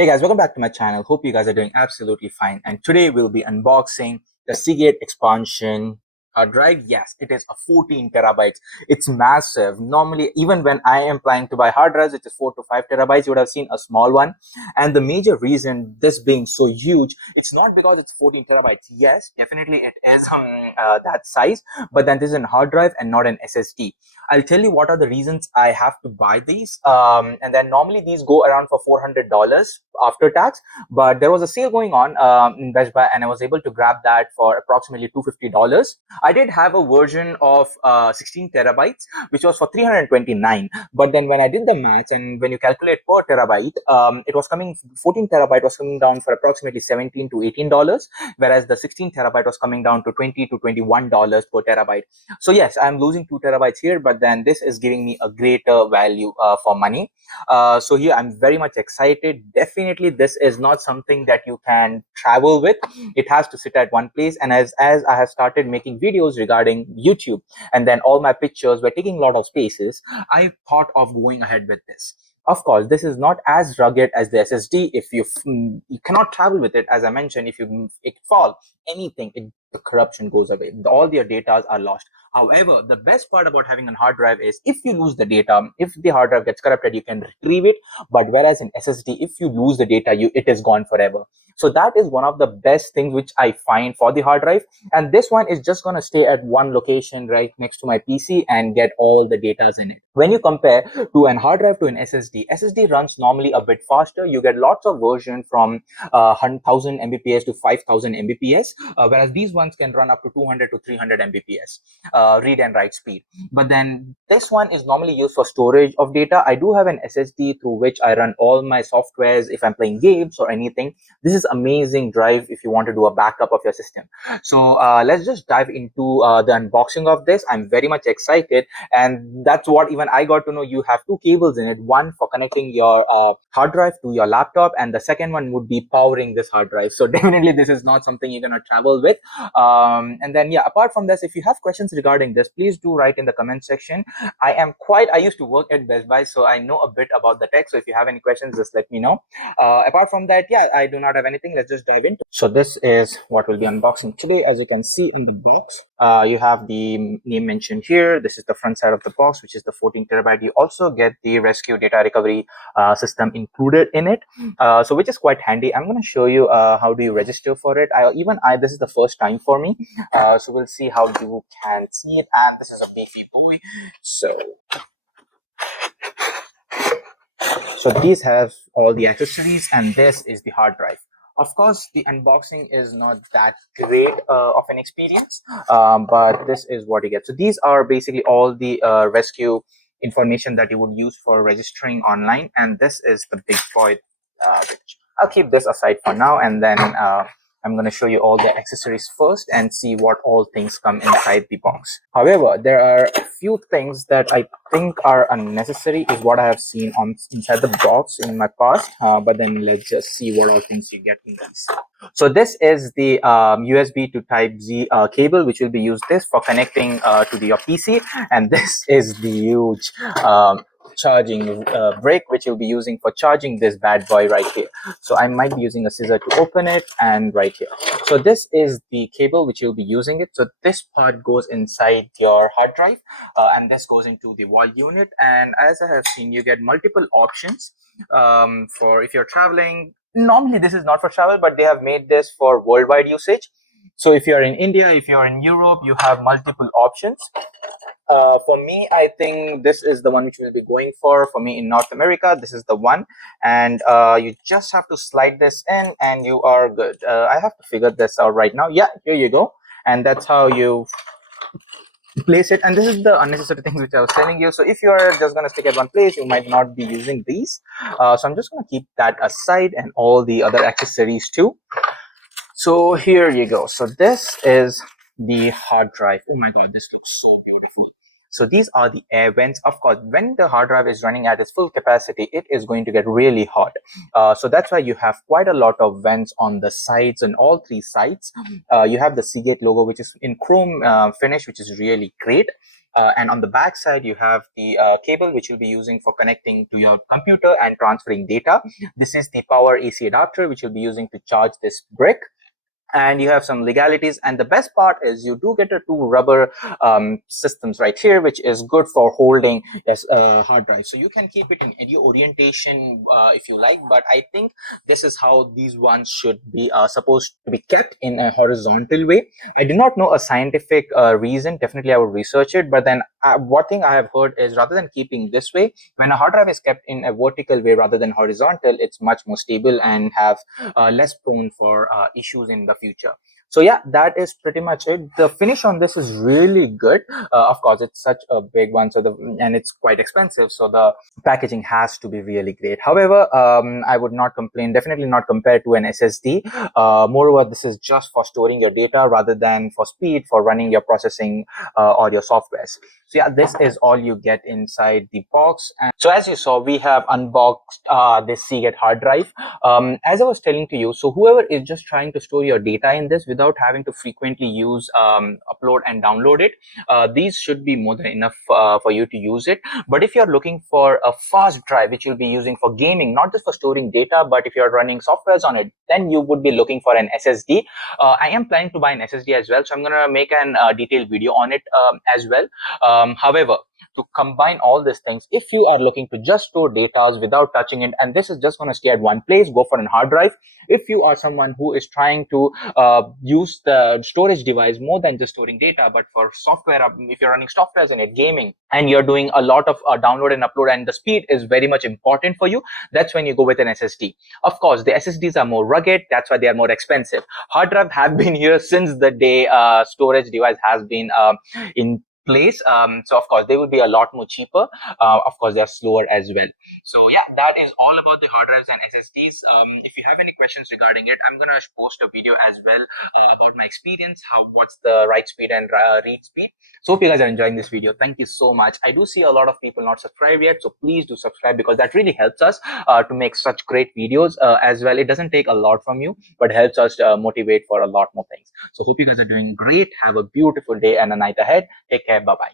Hey guys, welcome back to my channel. Hope you guys are doing absolutely fine. And today we'll be unboxing the Seagate Expansion hard drive. Yes, it is a 14 terabytes. It's massive. Normally, even when I am planning to buy hard drives, which is 4 to 5 terabytes, you would have seen a small one. And the major reason this being so huge, it's not because it's 14 terabytes. Yes, definitely it is that size, but then this is a hard drive and not an SSD. I'll tell you what are the reasons I have to buy these. And then normally these go around for $400 after tax, but there was a sale going on in Best Buy, and I was able to grab that for approximately $250. I did have a version of 16 terabytes, which was for $329. But then when I did the maths and when you calculate per terabyte, it was coming 14 terabyte was coming down for approximately $17 to $18, whereas the 16 terabyte was coming down to $20 to $21 per terabyte. So yes, I'm losing 2 terabytes here, but then this is giving me a greater value for money. So here I'm very much excited. Definitely this is not something that you can travel with. It has to sit at one place, and as I have started making videos regarding YouTube, and then all my pictures were taking a lot of spaces, I thought of going ahead with this. Of course, this is not as rugged as the SSD. If you cannot travel with it, as I mentioned, if it fall anything, the corruption goes away. All your data are lost. However, the best part about having a hard drive is if you lose the data, if the hard drive gets corrupted, you can retrieve it. But whereas in SSD, if you lose the data, it is gone forever. So that is one of the best things which I find for the hard drive. And this one is just going to stay at one location right next to my PC and get all the data in it. When you compare to an hard drive to an SSD runs normally a bit faster. You get lots of version from 1000 Mbps to 5000 Mbps, whereas these ones can run up to 200 to 300 Mbps read and write speed. But then this one is normally used for storage of data. I do have an SSD through which I run all my softwares if I'm playing games or anything. This is amazing drive if you want to do a backup of your system. So let's just dive into the unboxing of this. I'm very much excited, and that's what even I got to know. You have two cables in it, one for connecting your hard drive to your laptop, and the second one would be powering this hard drive. So definitely this is not something you're gonna travel with. And then yeah, apart from this, if you have questions regarding this, please do write in the comment section. I used to work at Best Buy, so I know a bit about the tech. So if you have any questions, just let me know. Apart from that, yeah, I do not have anything. Let's just dive into. So this is what we'll be unboxing today. As you can see in the box, you have the name mentioned here. This is the front side of the box, which is the 14 terabyte. You also get the rescue data recovery system included in it, so which is quite handy. I'm going to show you how do you register for it. This is the first time for me, so we'll see how you can see it. And this is a beefy boy. So these have all the accessories, and this is the hard drive. Of course, the unboxing is not that great of an experience, but this is what you get. So these are basically all the rescue information that you would use for registering online, and this is the big boy, which I'll keep this aside for now, and then I'm going to show you all the accessories first and see what all things come inside the box. However, there are a few things that I think are unnecessary is what I have seen on inside the box in my past, but then let's just see what all things you get in these. So this is the USB to type Z cable, which will be used this for connecting to your PC, and this is the huge charging brick which you'll be using for charging this bad boy right here. So I might be using a scissor to open it, and right here. So this is the cable which you'll be using it. So this part goes inside your hard drive, and this goes into the wall unit. And as I have seen, you get multiple options for if you're traveling. Normally this is not for travel, but they have made this for worldwide usage. So if you're in India, if you're in Europe, you have multiple options. For me, I think this is the one which we'll be going for. For me in North America, this is the one. And you just have to slide this in and you are good. I have to figure this out right now. Yeah, here you go. And that's how you place it. And this is the unnecessary things which I was telling you. So if you're just going to stick at one place, you might not be using these. So I'm just going to keep that aside, and all the other accessories too. So here you go. So this is the hard drive. Oh my god, this looks so beautiful. So these are the air vents. Of course, when the hard drive is running at its full capacity, it is going to get really hot. So that's why you have quite a lot of vents on the sides, and all three sides. You have the Seagate logo, which is in chrome finish, which is really great. And on the back side, you have the cable which you'll be using for connecting to your computer and transferring data. This is the power AC adapter which you'll be using to charge this brick. And you have some legalities, and the best part is you do get a two rubber systems right here, which is good for holding this hard drive, so you can keep it in any orientation if you like, but I think this is how these ones should be supposed to be kept in a horizontal way. I do not know a scientific reason, definitely I would research it, but then one thing I have heard is rather than keeping this way, when a hard drive is kept in a vertical way rather than horizontal, it's much more stable and have less prone for issues in the future. So yeah, that is pretty much it. The finish on this is really good. Of course, it's such a big one, and it's quite expensive, so the packaging has to be really great. However, I would not complain, definitely not compared to an SSD. Moreover, this is just for storing your data rather than for speed for running your processing or your softwares. So yeah, this is all you get inside the box. And so as you saw, we have unboxed this Seagate hard drive. As I was telling to you, so whoever is just trying to store your data in this without having to frequently use upload and download it, these should be more than enough for you to use it. But if you're looking for a fast drive which you'll be using for gaming, not just for storing data, but if you're running softwares on it, then you would be looking for an SSD. I am planning to buy an SSD as well, so I'm going to make an detailed video on it as well. However, to combine all these things, if you are looking to just store data without touching it, and this is just going to stay at one place, go for a hard drive. If you are someone who is trying to use the storage device more than just storing data, but for software, if you're running softwares in it, gaming, and you're doing a lot of download and upload, and the speed is very much important for you, that's when you go with an SSD. Of course, the SSDs are more rugged, that's why they are more expensive. Hard drive have been here since the day storage device has been in place. So of course they will be a lot more cheaper. Of course they are slower as well. So yeah, that is all about the hard drives and SSDs. If you have any questions regarding it, I'm gonna post a video as well about my experience, what's the write speed and read speed. So hope you guys are enjoying this video. Thank you so much. I do see a lot of people not subscribed yet, so please do subscribe, because that really helps us to make such great videos as well. It doesn't take a lot from you, but helps us motivate for a lot more things. So hope you guys are doing great. Have a beautiful day and a night ahead. Take care. Bye bye.